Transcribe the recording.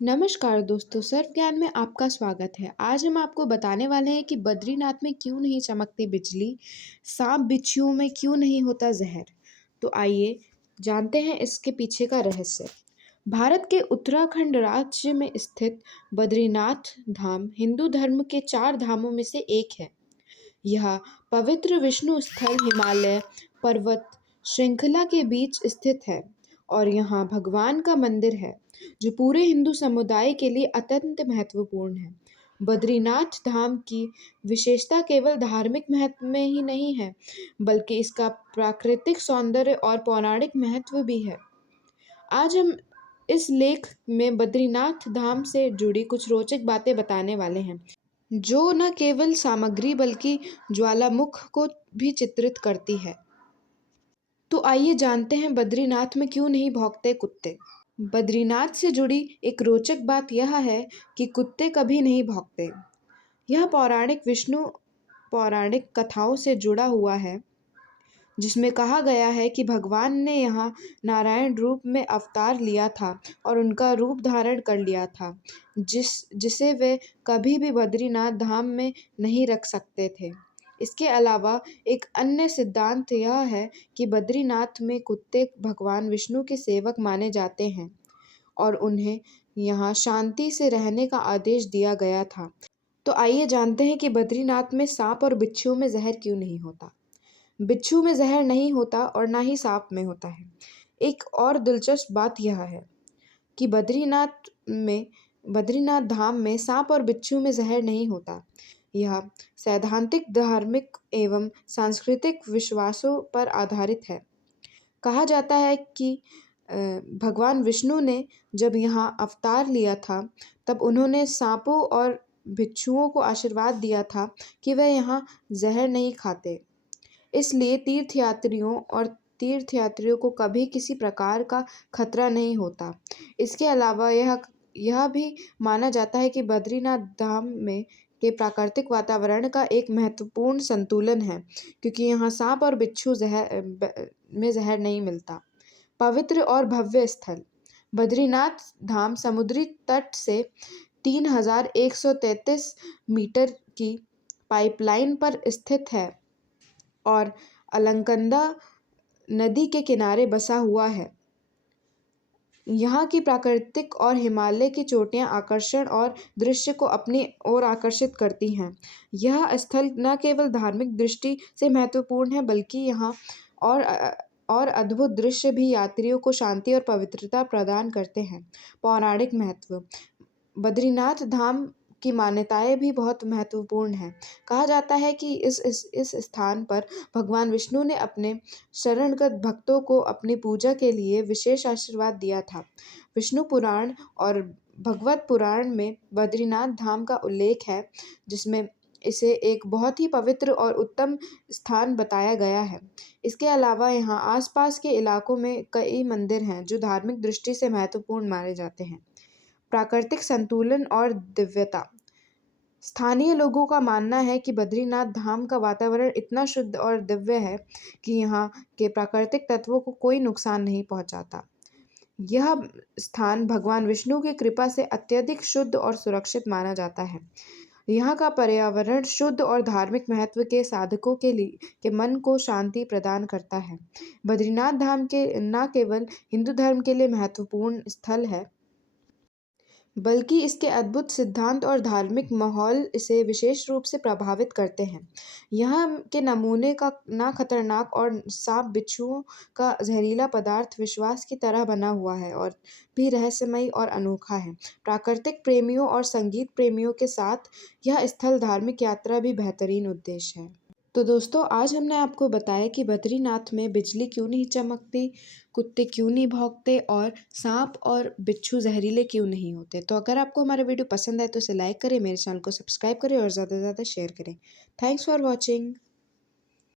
नमस्कार दोस्तों, सर्व ज्ञान में आपका स्वागत है। आज हम आपको बताने वाले हैं कि बद्रीनाथ में क्यों नहीं चमकती बिजली, सांप बिच्छुओं में क्यों नहीं होता जहर। तो आइए जानते हैं इसके पीछे का रहस्य। भारत के उत्तराखंड राज्य में स्थित बद्रीनाथ धाम हिंदू धर्म के 4 धामों में से एक है। यह पवित्र विष्णु स्थल हिमालय पर्वत श्रृंखला के बीच स्थित है और यहाँ भगवान का मंदिर है जो पूरे हिंदू समुदाय के लिए अत्यंत महत्वपूर्ण है। बद्रीनाथ धाम की विशेषता केवल धार्मिक महत्व में ही नहीं है, बल्कि इसका प्राकृतिक सौंदर्य और पौराणिक महत्व भी है। आज हम इस लेख में बद्रीनाथ धाम से जुड़ी कुछ रोचक बातें बताने वाले हैं, जो न केवल सामग्री बल्कि ज्वालामुख को भी चित्रित करती है। तो आइए जानते हैं बद्रीनाथ में क्यों नहीं भौंकते कुत्ते। बद्रीनाथ से जुड़ी एक रोचक बात यह है कि कुत्ते कभी नहीं भौंकते। यह पौराणिक कथाओं से जुड़ा हुआ है, जिसमें कहा गया है कि भगवान ने यहाँ नारायण रूप में अवतार लिया था और उनका रूप धारण कर लिया था, जिसे वे कभी भी बद्रीनाथ धाम में नहीं रख सकते थे। इसके अलावा एक अन्य सिद्धांत यह है कि बद्रीनाथ में कुत्ते भगवान विष्णु के सेवक माने जाते हैं और उन्हें यहाँ शांति से रहने का आदेश दिया गया था। तो आइए जानते हैं कि बद्रीनाथ में सांप और बिच्छुओं में जहर क्यों नहीं होता। बिच्छू में जहर नहीं होता और ना ही सांप में होता है। एक और दिलचस्प बात यह है कि बद्रीनाथ धाम में सांप और बिच्छू में जहर नहीं होता। यह सैद्धांतिक, धार्मिक एवं सांस्कृतिक विश्वासों पर आधारित है। कहा जाता है कि भगवान विष्णु ने जब यहाँ अवतार लिया था, तब उन्होंने सांपों और बिच्छुओं को आशीर्वाद दिया था कि वे यहाँ जहर नहीं खाते। इसलिए तीर्थयात्रियों को कभी किसी प्रकार का खतरा नहीं होता। इसके अलावा यह भी माना जाता है कि बद्रीनाथ धाम में के प्राकृतिक वातावरण का एक महत्वपूर्ण संतुलन है, क्योंकि यहाँ सांप और बिच्छू में जहर नहीं मिलता। पवित्र और भव्य स्थल। बद्रीनाथ धाम समुद्री तट से 3133 मीटर की पाइपलाइन पर स्थित है और अलकनंदा नदी के किनारे बसा हुआ है। यहाँ की प्राकृतिक और हिमालय की चोटियाँ आकर्षण और दृश्य को अपनी ओर आकर्षित करती हैं। यह स्थल न केवल धार्मिक दृष्टि से महत्वपूर्ण है, बल्कि यहाँ और अद्भुत दृश्य भी यात्रियों को शांति और पवित्रता प्रदान करते हैं। पौराणिक महत्व। बद्रीनाथ धाम की मान्यताएं भी बहुत महत्वपूर्ण हैं। कहा जाता है कि इस स्थान पर भगवान विष्णु ने अपने शरणगत भक्तों को अपनी पूजा के लिए विशेष आशीर्वाद दिया था। विष्णु पुराण और भगवत पुराण में बद्रीनाथ धाम का उल्लेख है, जिसमें इसे एक बहुत ही पवित्र और उत्तम स्थान बताया गया है। इसके अलावा यहाँ आसपास के इलाकों में कई मंदिर हैं जो धार्मिक दृष्टि से महत्वपूर्ण माने जाते हैं। प्राकृतिक संतुलन और दिव्यता। स्थानीय लोगों का मानना है कि बद्रीनाथ धाम का वातावरण इतना शुद्ध और दिव्य है कि यहाँ के प्राकृतिक तत्वों को कोई नुकसान नहीं पहुँचाता। यह स्थान भगवान विष्णु की कृपा से अत्यधिक शुद्ध और सुरक्षित माना जाता है। यहाँ का पर्यावरण शुद्ध और धार्मिक महत्व के साधकों के मन को शांति प्रदान करता है। बद्रीनाथ धाम के न केवल हिंदू धर्म के लिए महत्वपूर्ण स्थल है, बल्कि इसके अद्भुत सिद्धांत और धार्मिक माहौल इसे विशेष रूप से प्रभावित करते हैं। यहाँ के नमूने का ना खतरनाक और सांप बिच्छुओं का जहरीला पदार्थ विश्वास की तरह बना हुआ है और भी रहस्यमयी और अनोखा है। प्राकृतिक प्रेमियों और संगीत प्रेमियों के साथ यह स्थल धार्मिक यात्रा भी बेहतरीन उद्देश्य है। तो दोस्तों, आज हमने आपको बताया कि बद्रीनाथ में बिजली क्यों नहीं चमकती, कुत्ते क्यों नहीं भौंकते और सांप और बिच्छू जहरीले क्यों नहीं होते। तो अगर आपको हमारा वीडियो पसंद आए तो इसे लाइक करें, मेरे चैनल को सब्सक्राइब करें और ज़्यादा से ज़्यादा शेयर करें। Thanks for watching.